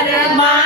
Hare